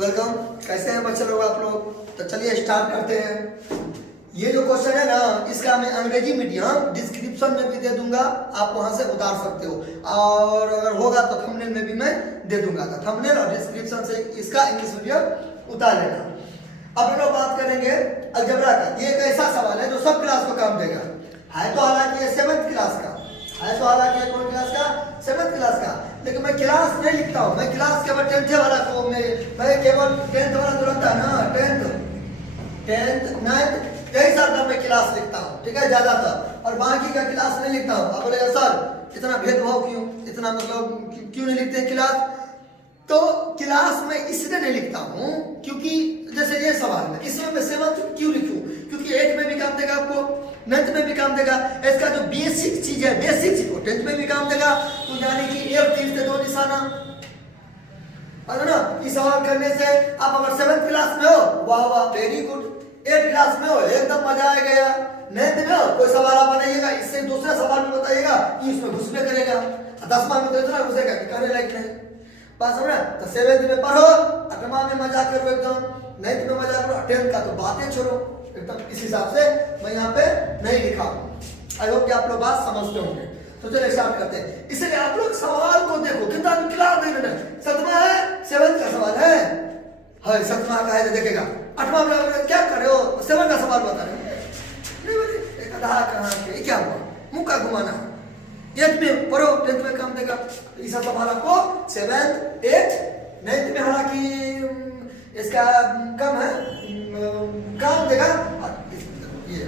Welcome. कैसे हैं बच्चे लोग आप लोग? तो चलिए स्टार्ट करते हैं। ये जो क्वेश्चन है ना, इसका मैं अंग्रेजी मीडियम डिस्क्रिप्शन में भी दे दूंगा, आप वहां से उतार सकते हो, और अगर होगा तो थंबनेल में भी मैं दे दूंगा। तो थंबनेल और डिस्क्रिप्शन से इसका इंग्लिश मीडियम उतार लेना। अब हम लोग बात करेंगे अलजेब्रा का। ये एक ऐसा सवाल है जो सब क्लास को काम देगा। है तो हालांकि ये 7th क्लास का है, तो हालांकि कौन क्लास का? 7th क्लास का। लेकिन मैं क्लास नहीं लिखता हूँ, मैं क्लास केवल 10th वाला को मैं केवल 10th वाला जो रहता है ना, 10th 9th यही सब का मैं क्लास लिखता हूँ, ठीक है, ज्यादातर, और बाकी का क्लास नहीं लिखता हूँ। आप बोलेगा सर इतना भेदभाव क्यों, इतना मतलब क्यों नहीं लिखते क्लास? तो क्लास में इसलिए नहीं लिखता हूँ क्योंकि जैसे ये सवाल है, इसमें मैं 7th क्यों लिखूं? क्योंकि 8th में भी काम देगा आपको, 9th में भी काम देगा। इसका जो बेसिक चीज है, बेसिक चीज को 10th में भी काम देगा। तो यानी कि एक तीर से 2 निशाना, है ना? इस सवाल करने से आप अगर 7th क्लास में हो, वाह वाह, वेरी गुड। 8th क्लास में हो, एकदम मजा आ गया। 9th में हो, कोई सवाल आप बनाइएगा, इससे दूसरा सवाल में बताइएगा, इसमें घुसने करेगा। 10वां में तो इतना घुसेगा कि करने लायक नहीं। बात समझ? तो 7th में पढ़ो, 8वां में मजा करो एकदम, 9th में मजा करो, 10th का तो बातें छोड़ो एकदम। इस हिसाब से मैं यहाँ पे नहीं लिखा हूँ। आई होप कि आप लोग बात समझते होंगे। तो चलिए स्टार्ट करते हैं। इसलिए आप लोग सवाल को देखो, कितना क्लास नहीं देना। 7वां है, 7th का सवाल है, 7वां का है तो देखेगा। 8वां में क्या करे हो, 7 का सवाल बता रहे एक आधा कहाँ के क्या हुआ, मुंह का घुमाना। 8th में पढ़ो, 10th में काम देगा। इस सवाल आपको 7th 8th 9th में हालांकि इसका कम है, काम देगा। ये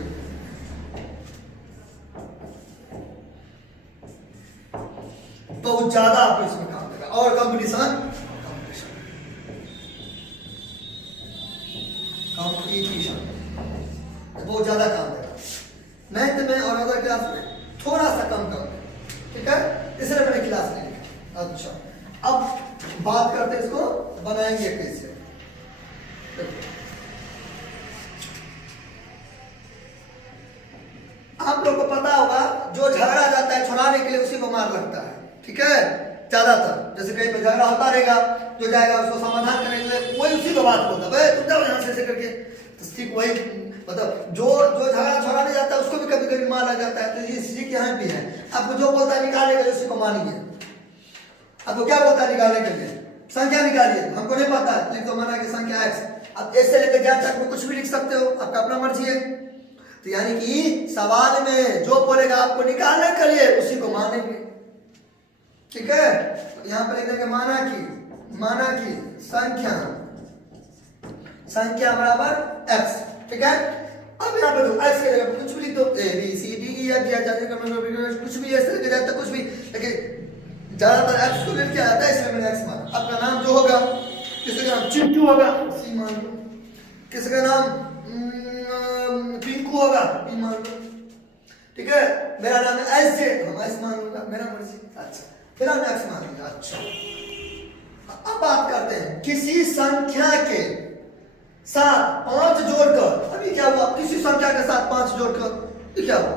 बहुत ज्यादा आपको इसमें काम देगा, और कंपटीशन बहुत ज्यादा काम देगा 9th में, और अदर क्लास में थोड़ा सा कम कम, ठीक है, इसलिए मैंने क्लास नहीं लिखा। अच्छा, अब बात करते हैं इसको बनाएंगे कैसे। आप लोग को पता होगा, जो झगड़ा जाता है छुड़ाने के लिए उसी को मार लगता है, ठीक है, ज्यादातर। जैसे कहीं पे झगड़ा होता रहेगा, जो जाएगा उसको समाधान करने के लिए वही उसी को बात बोलता है, भाई तुम जाओ यहाँ से करके। तो ठीक वही, मतलब जो झगड़ा छुड़ाने जाता है उसको भी कभी कभी मारा जाता है। तो ये इसी के यहाँ भी है। आपको जो बोलता है निकालने के लिए उसी को मानिए। आपको क्या बोलता है निकालने के लिए? संख्या निकालिए। हमको नहीं पता है, लिख दो माना की संख्या x। अब ऐसे लेकर ज्ञान तक में कुछ भी लिख सकते हो, आपका अपना मर्जी है। तो यानी कि सवाल में जो बोलेगा आपको निकालने के लिए उसी को मानेंगे, ठीक है। तो यहाँ पर लिख देंगे माना की संख्या बराबर x, ठीक है। अब यहाँ पे x के जगह कुछ भी लिख दो, a b c d e f g कुछ भी ऐसे लिखा जाता है, कुछ भी, लेकिन ज्यादातर x को लिख के आता है, इसलिए मैंने x माना। आपका नाम जो होगा, किसी का नाम चिंटू होगा, सी मान लो। किसी का नाम पिंकू होगा, पी मान लो, ठीक है। मेरा नाम है एस जे, हम एस मान लूंगा, मेरा मर्जी। अच्छा, फिर हम एक्स मान लेंगे। अच्छा, अब बात करते हैं किसी संख्या के साथ 5 जोड़कर। अभी क्या हुआ? किसी संख्या के साथ 5 जोड़कर, ये क्या हुआ?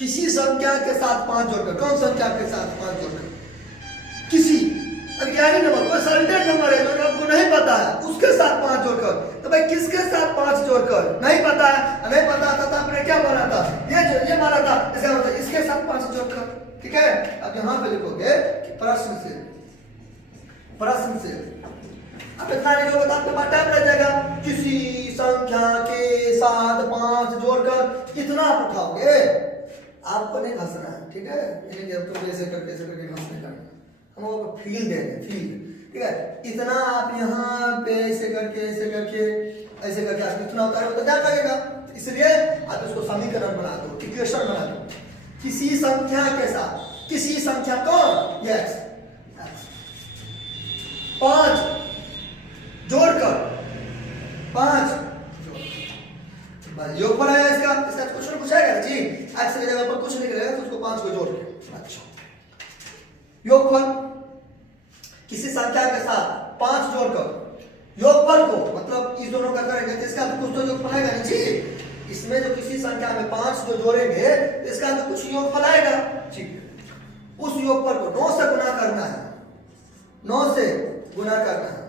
किसी संख्या के साथ 5 जोड़कर। कौन संख्या के साथ 5 जोड़कर? किसी अज्ञानी नंबर, कोई सर्टेन नंबर है जो आपको नहीं पता है, उसके साथ 5 जोड़कर। तो भाई किसके साथ 5 जोड़कर? नहीं पता है, नहीं पता था तो आपने क्या माना था? ये माना था, इसका मतलब इसके साथ 5 जोड़कर, ठीक है। अब यहाँ पे लिखोगे कि प्रश्न से अब इतना लिखोगे तो आपके पास टाइम लग जाएगा। किसी संख्या के साथ 5 जोड़कर, इतना आप उठाओगे, आपको नहीं हंसना है, ठीक है। तो ऐसे करके हंसने का हम लोग फील देंगे, ठीक है। इतना आप यहाँ पे ऐसे करके आप इतना उतारोगे तो क्या लगेगा? इसलिए आप इसको समीकरण बना दो, इक्वेशन बना दो। किसी संख्या के साथ, किसी संख्या कौन? x 5 जोड़कर, 5 योगफल आया इसका कुछ आएगा जी। x की जगह पर कुछ निकलेगा तो उसको 5 को जोड़ के। अच्छा, योगफल किसी संख्या के साथ 5 जोड़कर, योगफल को मतलब इस दोनों का करेंगे तो इसका तो कुछ तो योगफल आएगा नहीं जी। इसमें जो किसी संख्या में 5 जो जोड़ेंगे तो इसका तो कुछ योगफल आएगा, ठीक है। उस योगफल को 9 से गुना करना है, 9 से गुना करना है।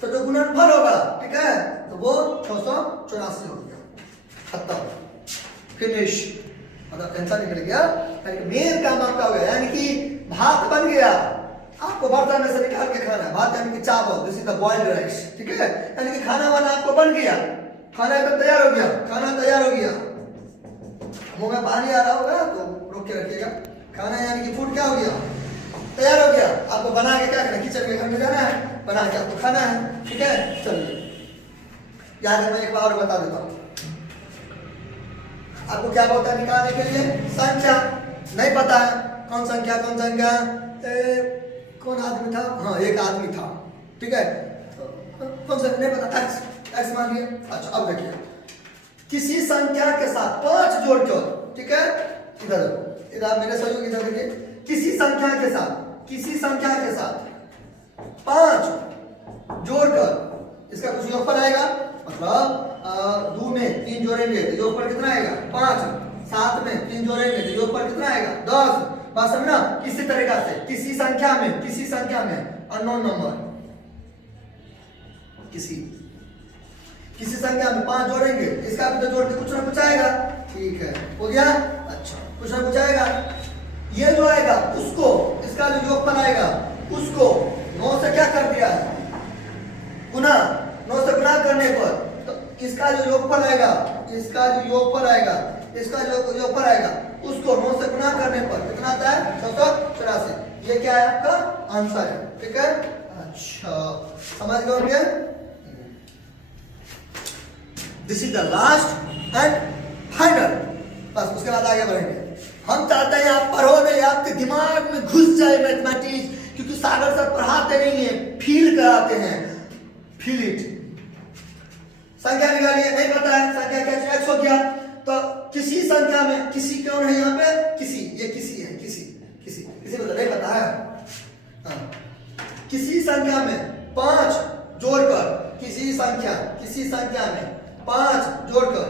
तो जो गुणनफल होगा, ठीक है, तो वो 684 हो गया, खत्म, फिनिश, मतलब आंसर निकल गया। यानी कि मेन काम आपका हो गया, यानी कि भात बन गया, आपको बर्तन में से निकाल के खाना है, भात यानी कि चावल, this is the boiled rice, ठीक है, यानी कि खाना वाना आपको बन गया, खाना एकदम तैयार हो गया, खाना तैयार हो गया, मुंह में पानी आ रहा होगा तो रोक के रखिएगा, खाना यानी कि फूड क्या हो गया, तैयार हो गया, आपको बना के क्या करना, किचन के घर में जाना है, बना के आपको खाना है, ठीक है। चलिए याद है, मैं एक बार और बता देता हूँ आपको, क्या बोलता है निकालने के लिए, संख्या नहीं पता है, कौन संख्या कौन संख्या, कौन आदमी था, हाँ एक आदमी था, ठीक है, कौन सा नहीं पता, एक्स, एक्स मान लिया। अच्छा अब देखिए, किसी संख्या के साथ 5 जोड़कर, ठीक है, इधर इधर मेरे सहयोग इधर देखिए, किसी संख्या के साथ, किसी संख्या के साथ 5 जोड़कर इसका कुछ योगफल आएगा, मतलब 2 में 3 जोड़ेंगे तो योगफल कितना आएगा 5, 7 में 3 जोड़ेंगे तो योगफल कितना आएगा 10, बात समझना। इसी तरीका से किसी संख्या में अननोन नंबर, किसी संख्या में 5 जोड़ेंगे, इसका भी तो जोड़ के कुछ ना कुछ आएगा, ठीक है, हो गया। अच्छा कुछ ना कुछ आएगा, ये जो आएगा उसको, इसका जो योगफल आएगा उसको 9 से क्या कर दिया है, गुना, 9 से गुना करने पर तो इसका जो योगफल आएगा, इसका जो योगफल आएगा, इसका जो योगफल आएगा उसको 9 से गुना करने पर कितना आता है 684, ये क्या है आपका आंसर है, ठीक है। अच्छा समझ गए, this is the last and final, बस उसके बाद आगे बढ़ेंगे। हम चाहते हैं आप पढ़ो नहीं, आपके दिमाग में घुस जाए मैथमेटिक्स, क्योंकि सागर सर पढ़ाते नहीं है, फील कराते हैं, फील इट। संख्या निकालिए, नहीं पता है संख्या क्या, एक्स हो गया, तो किसी संख्या में, किसी कौन है यहाँ पे, किसी, ये किसी है, किसी मतलब नहीं पता है, हाँ। किसी संख्या में 5 जोड़कर, किसी संख्या में 5 जोड़कर,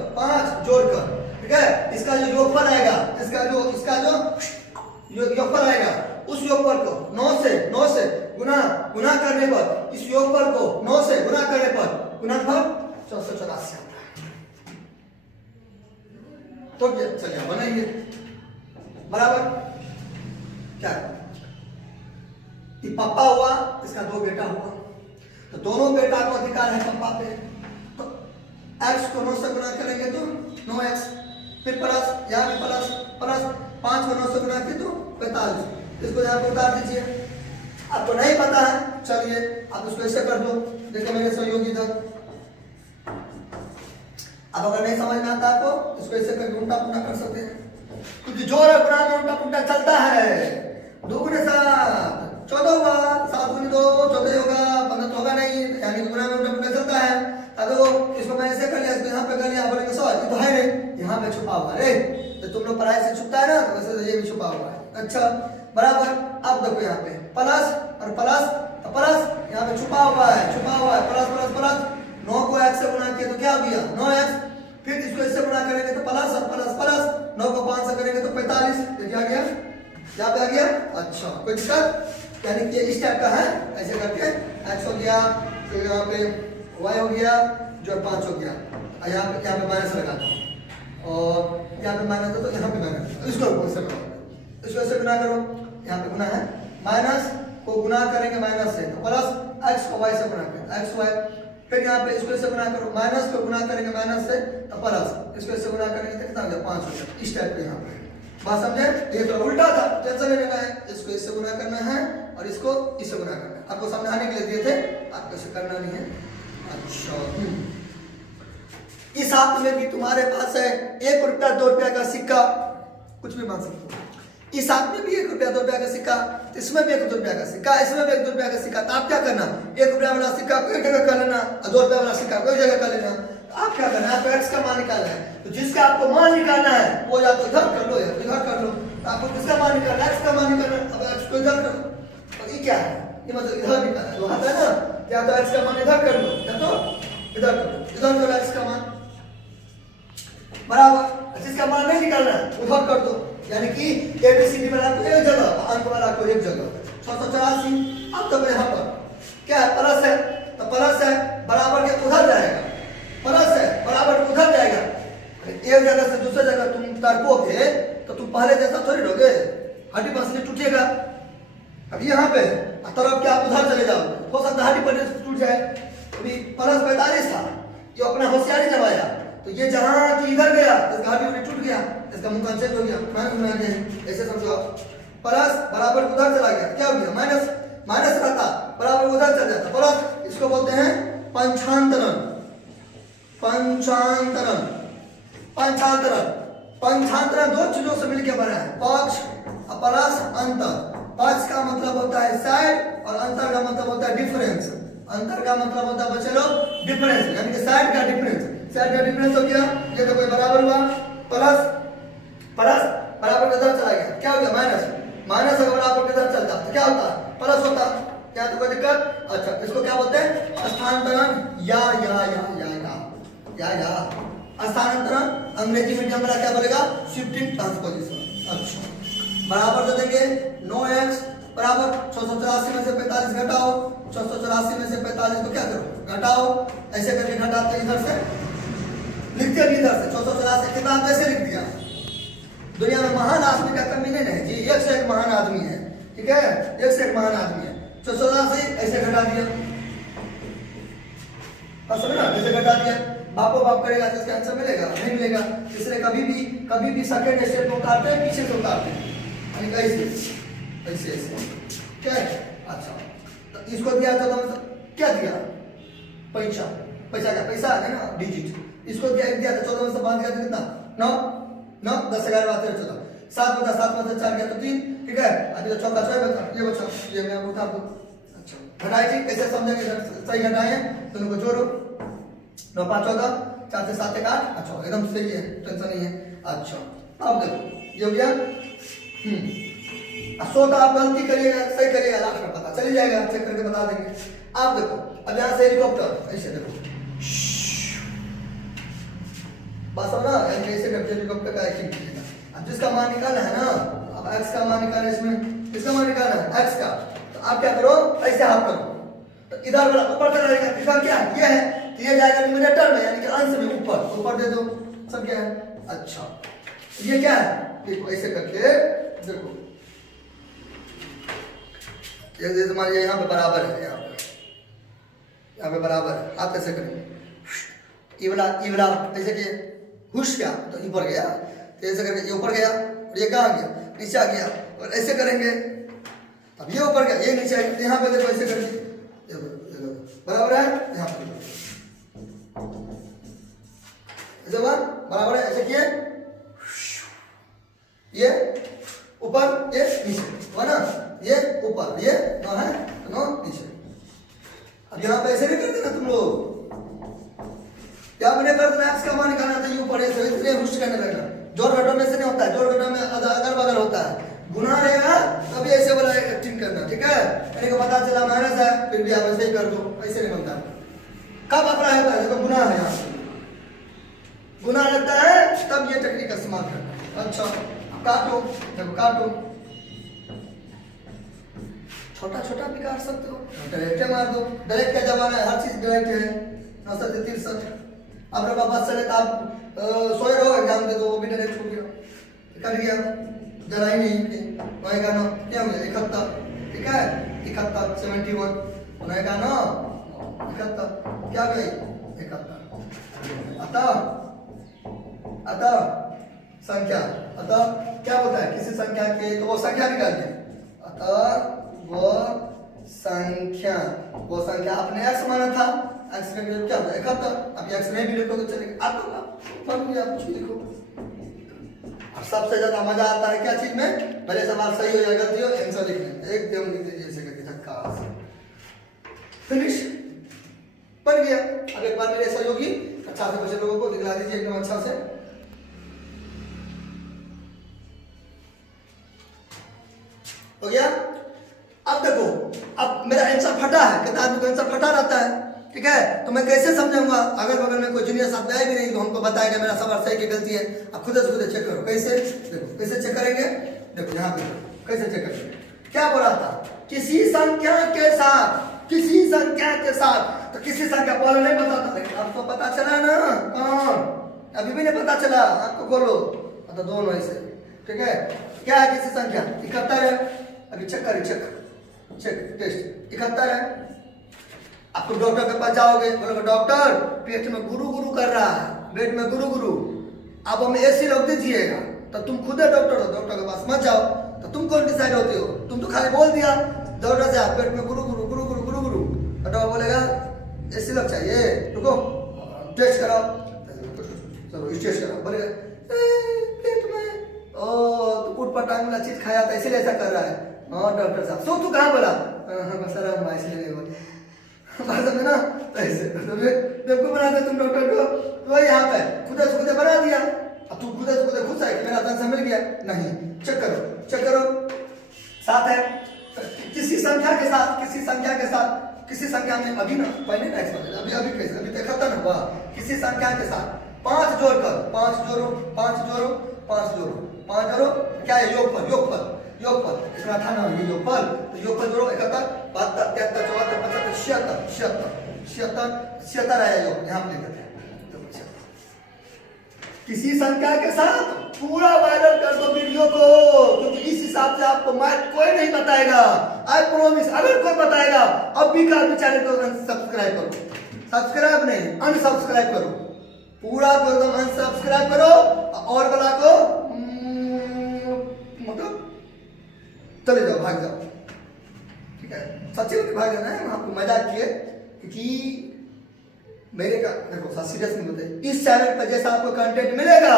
ठीक है, इसका जो योगफल आएगा, इसका जो योगफल आएगा, उस योगफल को 9 से गुना करने पर, इस योगफल को 9 से गुना करने पर गुणनफल 684 आता है। तो चलिए बनाइए, बराबर क्या, ये पापा हुआ, इसका 2 बेटा हुआ, तो दोनों बेटा को अधिकार है पापा पे, तो x को 9 से गुना करेंगे तो 9x, फिर प्लस, यहाँ भी प्लस 5 को 9 से गुना किया तो 45, इसको यहाँ पे उतार दीजिए। आपको नहीं पता है, चलिए आप इसको ऐसे कर दो, देखिए मेरे सहयोगी था, अब अगर नहीं समझ में आता आपको, इसको ऐसे करके उल्टा पुल्टा कर सकते हैं, क्योंकि जोड़ और गुणा में उल्टा पुल्टा चलता है। 2 गुने 7 14 होगा, 7 गुने 2 14 होगा, 15 तो होगा नहीं, यानी गुणा में उल्टा पुल्टा चलता है। अब इसको मैंने ऐसे कर लिया, इसको यहाँ पे कर लिया, बोलेंगे सर ये तो है नहीं, यहाँ पे छुपा हुआ है, तो तुम लोग पढ़ाई से छुपता है ना, तो वैसे ये भी छुपा हुआ है। अच्छा बराबर, अब देखो यहाँ पे प्लस और प्लस, यहाँ पे छुपा हुआ है, प्लस 9 को x से गुना किया तो क्या हो गया 9x, फिर इसको इससे गुना करेंगे तो प्लस और प्लस, 9 को 5 से करेंगे तो 45, ये क्या आ गया, यहाँ पे आ गया। अच्छा कोई दिक्कत, यानी कि इस टाइप का है, ऐसे करके x हो गया, फिर यहाँ पे y हो गया, जो 5 हो गया, और यहाँ पे माइनस लगाता हूँ, और यहाँ पे माइनस है तो यहाँ पे माइनस, इसको ऐसे गुना करो, यहाँ पे गुना है, माइनस को गुना करेंगे माइनस से तो प्लस, x को y से गुना करेंगे x y, फिर यहाँ पे इसको ऐसे गुना करो, माइनस को गुना करेंगे माइनस से तो प्लस, इसको ऐसे गुना करेंगे तो कितना हो गया 5 हो गया, इस टाइप के यहाँ पे बात समझे। ये तो उल्टा था, टेंशन नहीं लेना है, इसको इससे गुना करना है और इसको इससे गुना करना है, आपको समझाने के लिए दिए थे, आपको इसे करना नहीं है। अच्छा इस हाथ में भी तुम्हारे पास है 1 रुपया 2 रुपया का सिक्का, कुछ भी मान सकते हो, इस हाथ में भी 1 रुपया 2 रुपया का सिक्का, इसमें भी 1 रुपया का सिक्का, इसमें भी 1 रुपया का सिक्का, तो आप क्या करना, 1 रुपया वाला सिक्का को एक जगह कर लेना और 2 रुपया वाला सिक्का को एक जगह कर लेना। आप क्या करना है, आपको x का मान निकालना है, तो जिसका आपको मान निकालना है वो या तो इधर कर लो या तो इधर कर लो, तो आपको किसका मान निकालना है, x का मान निकालना है, अब x को इधर करो, और ये क्या है, ये मतलब इधर निकालना है, तो आता है ना, या तो x का मान इधर कर लो या तो इधर कर लो, इधर करो x का मान बराबर, जिसका मान नहीं निकालना है उधर कर दो, यानी कि ABCD वाला को एक जगह, अंक वाला को एक जगह, 684। अब तो यहाँ पर क्या है, प्लस है, तो प्लस से ये जहां की इधर गया इसका हाथ भी टूट गया, इसका मुंह कैंसिल हो गया, माइनस में आ गया। ऐसे समझो आप, प्लस बराबर उधर चला गया, क्या हो गया माइनस, माइनस रहता बराबर उधर चल जाता प्लस। इसको बोलते हैं पंचांतरण, पंचांतरण, पंचांतरण। पंचांतरण दो चीजों से मिलकर बना है, पक्ष प्लस अंतर। पक्ष का मतलब होता है साइड और अंतर का मतलब होता है डिफरेंस। अंतर का मतलब होता है बच्चे लोग डिफरेंस, यानी कि साइड का डिफरेंस। साइड का डिफरेंस हो गया, ये तो कोई बराबर हुआ, प्लस प्लस बराबर किधर चला गया, क्या हो गया माइनस। माइनस अगर बराबर किधर चलता तो क्या होता, प्लस होता, क्या तो कोई दिक्कत। अच्छा इसको क्या बोलते हैं स्थानांतरण, या स्थानांतरण। अंग्रेजी मीडियम में क्या बोलेगा शिफ्टिंग ट्रांसपोजिशन। अच्छा बराबर दे देंगे 9x बराबर 684 में से 45 घटाओ, 684 में से 45 को क्या करो घटाओ, ऐसे करके घटाते इधर से लिखते भी इधर से 684 कितना कैसे लिख दिया। दुनिया में महान आदमी का कमी नहीं है जी, एक से एक महान आदमी है, ठीक है, एक से एक महान आदमी है। 684 ऐसे घटा दिया, समझ ना, ऐसे घटा दिया, बापो बाप करेगा तो इसका आंसर मिलेगा नहीं मिलेगा। इसलिए कभी भी सेकंड स्टेप में उतारते हैं, पीछे से उतारते हैं, यानी कैसे ऐसे ऐसे, क्या है। अच्छा तो इसको दिया तो क्या दिया पैसा, पैसा क्या पैसा है ना डिजिट, इसको दिया था 14 में से 5 गया तो कितना 9, 9 10 11 12 13 14, 7 बता 7 में से 4 गया तो 3, ठीक है। अभी तो चौका 6 बता, ये बचा, ये मैं बता दूं। अच्छा घटाई थी कैसे समझेंगे, सही घटाए दोनों को जोड़ो, 9 5 14, 4 से 7 1 8। अच्छा एकदम सही है, टेंशन नहीं है। अच्छा अब देखो ये हो गया, सो तो आप गलती करिएगा सही करिएगा लास्ट में पता चल जाएगा, चेक करके बता देंगे। आप देखो अब यहाँ से हेलीकॉप्टर ऐसे देखो, बस अब ना ऐसे करके हेलीकॉप्टर का एक्टिंग कीजिएगा। अब जिसका मान निकालना है ना, अब x का मान निकालना है, इसमें किसका मान निकालना है x का, तो आप क्या करो ऐसे हाथ करो, तो इधर वाला ऊपर चला जाएगा, इधर क्या है ये है, ये जाएगा न्यूमरेटर में यानी कि अंश में ऊपर दे दो, सब क्या है। अच्छा ये क्या है देखो ऐसे करके देखो, ये जैसे मान लीजिए यहाँ पे बराबर है, यहाँ पे बराबर है, आप ऐसे करेंगे ये वाला ऐसे किए हुश क्या तो ऊपर गया, तो ऐसे करके ये ऊपर गया और ये कहाँ गया नीचे आ गया, और ऐसे करेंगे अब ये ऊपर गया ये नीचे, यहाँ पे देखो ऐसे करके देखो बराबर है, यहाँ पे ऐसे हुआ बराबर है, ऐसे किए ये ऊपर ये नीचे हुआ ना, ये ऊपर ये नौ है तो 9 नीचे। अब यहाँ पे ऐसे नहीं कर देना तुम लोग, क्या मैंने कर देना x का मान निकालना था, ऊपर ऐसे इसलिए हुश करने लगना। जोड़ घटाव में से नहीं होता है, जोड़ घटाव में अगल बगल होता है, गुना रहेगा तभी ऐसे वाला एक्टिंग करना, ठीक है। मेरे को पता चला माइनस है फिर भी आप ऐसे ही कर दो, ऐसे नहीं बनता। कब अपना होता है तो गुना है, यहाँ गुना लगता है तब ये टेक्निक इस्तेमाल करना। अच्छा काटो देखो काटो, छोटा छोटा भी काट सकते हो, डायरेक्ट मार दो, डायरेक्ट का जमाना है, हर चीज डायरेक्ट है। 963 अब पापा चले तो आप सोए रहो एग्जाम दे दो, वो भी डायरेक्ट हो गया, कट गया जरा ही नहीं होएगा ना, क्या हो गया 71, ठीक है 71 71 होएगा ना 71, क्या गई 71। अतः संख्या, अतः क्या होता है किसी संख्या के तो वो संख्या निकालिए, अतः वो संख्या आपने x माना था, x का वैल्यू क्या होता है 71, अब x नहीं भी लिखो तो चलेगा, आप कुछ भी लिखो। और सबसे ज्यादा मजा आता है क्या चीज में, पहले सवाल सही हो या गलती हो आंसर लिखने, एकदम लिख दीजिए ऐसे करके झक्कास, फिनिश बन गया। अब एक बार मेरे सहयोगी अच्छा से बच्चे लोगों को दिखला दीजिए एकदम अच्छा से। हो गया। अब देखो अब मेरा आंसर फटा है, किताब का आंसर फटा रहता है, ठीक है, तो मैं कैसे समझाऊंगा, अगल बगल में कोई जूनियर साथ में आए भी नहीं तो हमको बताएगा मेरा सवाल सही की गलती है। अब खुद से खुद चेक करो, कैसे देखो कैसे चेक करेंगे, देखो यहाँ पे कैसे चेक करेंगे, क्या बोला था किसी संख्या के साथ, किसी संख्या के साथ, तो किसी संख्या पहले नहीं पता था लेकिन आपको पता चला ना, कौन अभी भी नहीं पता चला, आपको खोलो मतलब दोनों ऐसे, ठीक है। क्या है किसी संख्या 71 है, अभी चेक करें, चेक टेस्ट 71 है। आपको डॉक्टर के पास जाओगे, बोलोगे डॉक्टर पेट में गुरु गुरु कर रहा है, बेड में गुरु गुरु, आप हमें एसी रख दीजिएगा, तो तुम खुद है डॉक्टर हो, डॉक्टर के पास मत जाओ। तो तुम कौन डिसाइड होते हो? तुम तो खाली बोल दिया डॉक्टर से आप पेट में गुरु गुरु गुरु गुरु गुरु गुरु, डॉक्टर बोलेगा एसी लग चाहिए, रुको टेस्ट कराओ, चलो टेस्ट कराओ, बोलेगा पेट में ओ तो उटपटांग वाला चीज खाया था इसलिए ऐसा कर रहा है। हाँ डॉक्टर साहब, सो तू कहाँ बोला? सर हम इसलिए नहीं बोले, बात समझे ना? तो ऐसे देखो बनाते तुम डॉक्टर को, तो यहाँ पे खुद से खुद बना दिया। अब तू खुद से खुद है कि मेरा आंसर मिल गया? नहीं, चेक करो चेक करो। साथ है किसी संख्या के साथ, किसी संख्या के साथ, किसी संख्या में अभी ना पहले ना अभी अभी कैसे अभी देखा था ना, वाह किसी संख्या के साथ 5 जोड़कर, 5 जोड़ो 5 जोड़ो 5 जोड़ो 5 जोड़ो, क्या है? योगफल योगफल योगफल, इसमें था ना ये योगफल, तो योगफल जोड़ो 71 72 73 74 75 76 76 आया योग, यहाँ पे लिखते हैं। किसी संख्या के साथ पूरा वायरल कर दो वीडियो को, क्योंकि इस हिसाब से आपको मैथ कोई नहीं बताएगा, आई प्रॉमिस। अगर कोई बताएगा अब भी का चैनल को सब्सक्राइब करो, सब्सक्राइब नहीं अनसब्सक्राइब करो, पूरा को एकदम अनसब्सक्राइब करो और वाला को मतलब चले जाओ, भाग जाओ, ठीक है? सच्ची में भाग जाना है, हम आपको मजाक किए, क्योंकि मेरे का देखो सीरियस नहीं होते। इस चैनल पर जैसा आपको कंटेंट मिलेगा,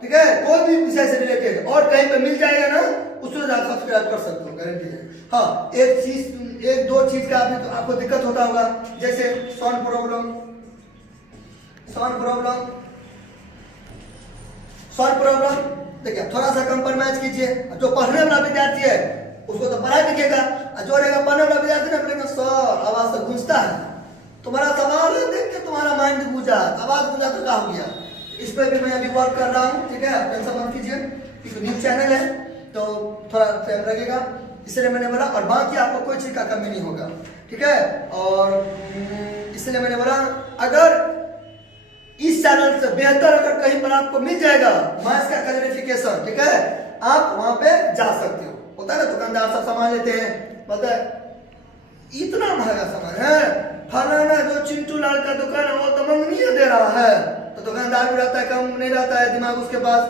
ठीक है, कोई भी विषय से रिलेटेड और कहीं पे मिल जाएगा ना, उसको आप सब्सक्राइब कर सकते हो, गारंटी है। हाँ एक दो चीज का अभी तो आपको दिक्कत होता होगा, जैसे साउंड प्रॉब्लम, देखिए थोड़ा सा कंप्रोमाइज कीजिए। जो पढ़ने वाला विद्यार्थी है उसको तो पढ़ाई दिखेगा, जो रहेगा पढ़ने वाला विद्यार्थी ना बोलेगा सर आवाज से गूंजता है, तुम्हारा सवाल देख के तुम्हारा माइंड गूंजा, आवाज गूंजा तो क्या हो गया? इस पर भी मैं अभी वर्क कर रहा हूँ, ठीक है? टेंशन मत कीजिए, एक न्यूज चैनल है तो थोड़ा टाइम लगेगा, इसलिए मैंने बोला। और बाकी आपको कोई चीज का कमी नहीं होगा, ठीक है? और इसलिए मैंने बोला अगर इस चैनल से बेहतर अगर कहीं पर आपको मिल जाएगा मैथ्स का क्लैरिफिकेशन, ठीक है, आप वहां पे जा सकते हो। होता है ना दुकानदार सब सामान लेते हैं, बोलते हैं इतना महंगा सामान है, फलाना जो चिंटू लाल का दुकान है वो तो मंगनी दे रहा है, तो दुकानदार भी रहता है कम नहीं रहता है दिमाग उसके पास।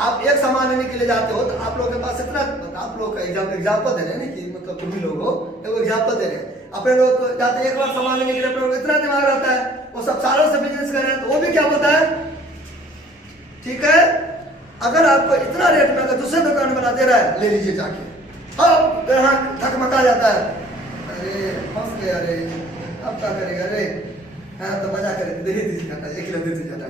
आप एक सामान लेने के लिए जाते हो तो आप लोगों के पास इतना, आप लोग का एग्जाम्पल दे रहे हैं कि मतलब तुम ही लोग हो, एग्जाम्पल दे रहे हैं। अपने लोग जाते एक बार सामान लेने के लिए अपने लोग इतना दिमाग रहता है, वो सब सालों से बिजनेस कर रहे हैं, तो वो भी क्या बोलता है, ठीक है अगर आपको इतना रेट में अगर दूसरे दुकान वाला दे रहा है ले लीजिए जाके। अब ग्राहक थकमका जाता है, अरे फंस गया, अरे अब क्या करेगा, अरे हाँ तो मजा करेगा, दे दीजिए घाटा, 1 किलो दे दीजिए घाटा।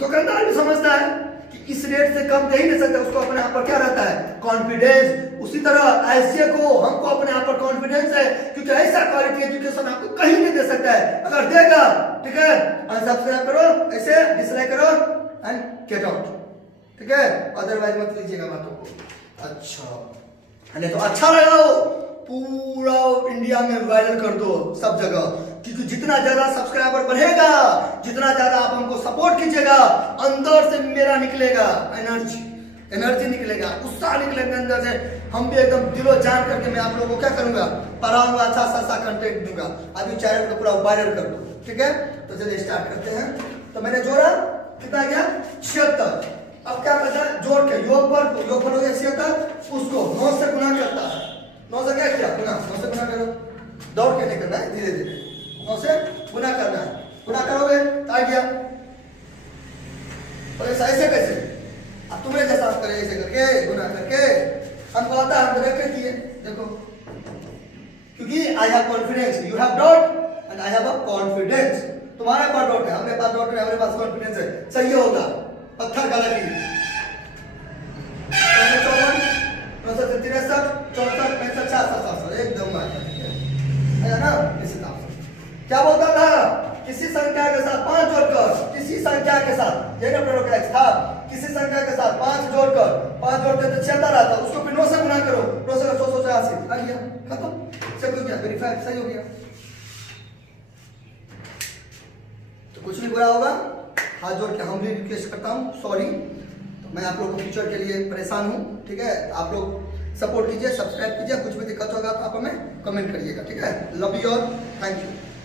दुकानदार भी समझता है कि इस रेट से कम दे ही नहीं सकता, उसको अपने आप पर क्या रहता है, कॉन्फिडेंस। उसी तरह ऐसे को हमको अपने आप पर कॉन्फिडेंस है, क्योंकि ऐसा क्वालिटी एजुकेशन आपको कहीं नहीं दे सकता है। अगर देगा, ठीक है, अनसब्सक्राइब करो, ऐसे डिसलाइक करो एंड गेट आउट, ठीक है? अदरवाइज मत लीजिएगा बातों को। अच्छा नहीं तो अच्छा लगाओ, पूरा इंडिया में वायरल कर दो सब जगह, क्योंकि जितना ज्यादा सब्सक्राइबर बढ़ेगा, जितना ज्यादा आप हमको सपोर्ट कीजिएगा, अंदर से मेरा निकलेगा एनर्जी निकलेगा, उत्साह निकलेगा अंदर से। हम भी एकदम दिलो जान करके मैं आप लोगों को क्या करूंगा, पढ़ाऊंगा, अच्छा कंटेंट दूंगा। अभी चैनल को पूरा वायरल कर दो, ठीक है? तो चलिए स्टार्ट करते हैं। तो मैंने जोड़ा कितना गया 76। अब क्या बचा, जोड़ के योगफल हो गया 76, उसको 9 से गुना करता है। 9 से क्या किया, गुना, 9 से गुना करो, दौड़ के नहीं करना है, धीरे धीरे 9 से गुना करना है। गुना करोगे तो आ गया, और ऐसे कैसे, अब तुम्हें जैसा आप करें ऐसे करके गुना करके, हमको आता है, हम करके किए, देखो, क्योंकि I have confidence, you have doubt and I have a confidence. तुम्हारे पास डाउट है, हमारे पास डाउट है, हमारे पास कॉन्फिडेंस है, सही होगा, पत्थर गलत ही। 54 63 64 65 66 एकदम है ना? इस हिसाब से क्या बोलता था, किसी संख्या के साथ 5 जोड़कर, किसी संख्या के साथ, ये ना प्रोडक्ट था, किसी संख्या के साथ 5 जोड़कर, 5 जोड़ते तो 76 आता, उसको फिर 9 से गुना करो, 9 से 180 आ गया, खत्म, सब हो गया, वेरीफाइड, सही हो गया। तो कुछ भी बुरा होगा हाथ जोड़ के हम भी रिक्वेस्ट करता हूँ, सॉरी। तो मैं आप लोगों को फ्यूचर के लिए परेशान हूँ, ठीक है? आप लोग सपोर्ट कीजिए, सब्सक्राइब कीजिए, कुछ भी दिक्कत होगा तो आप हमें कमेंट करिएगा, ठीक है? Love you all, thank you.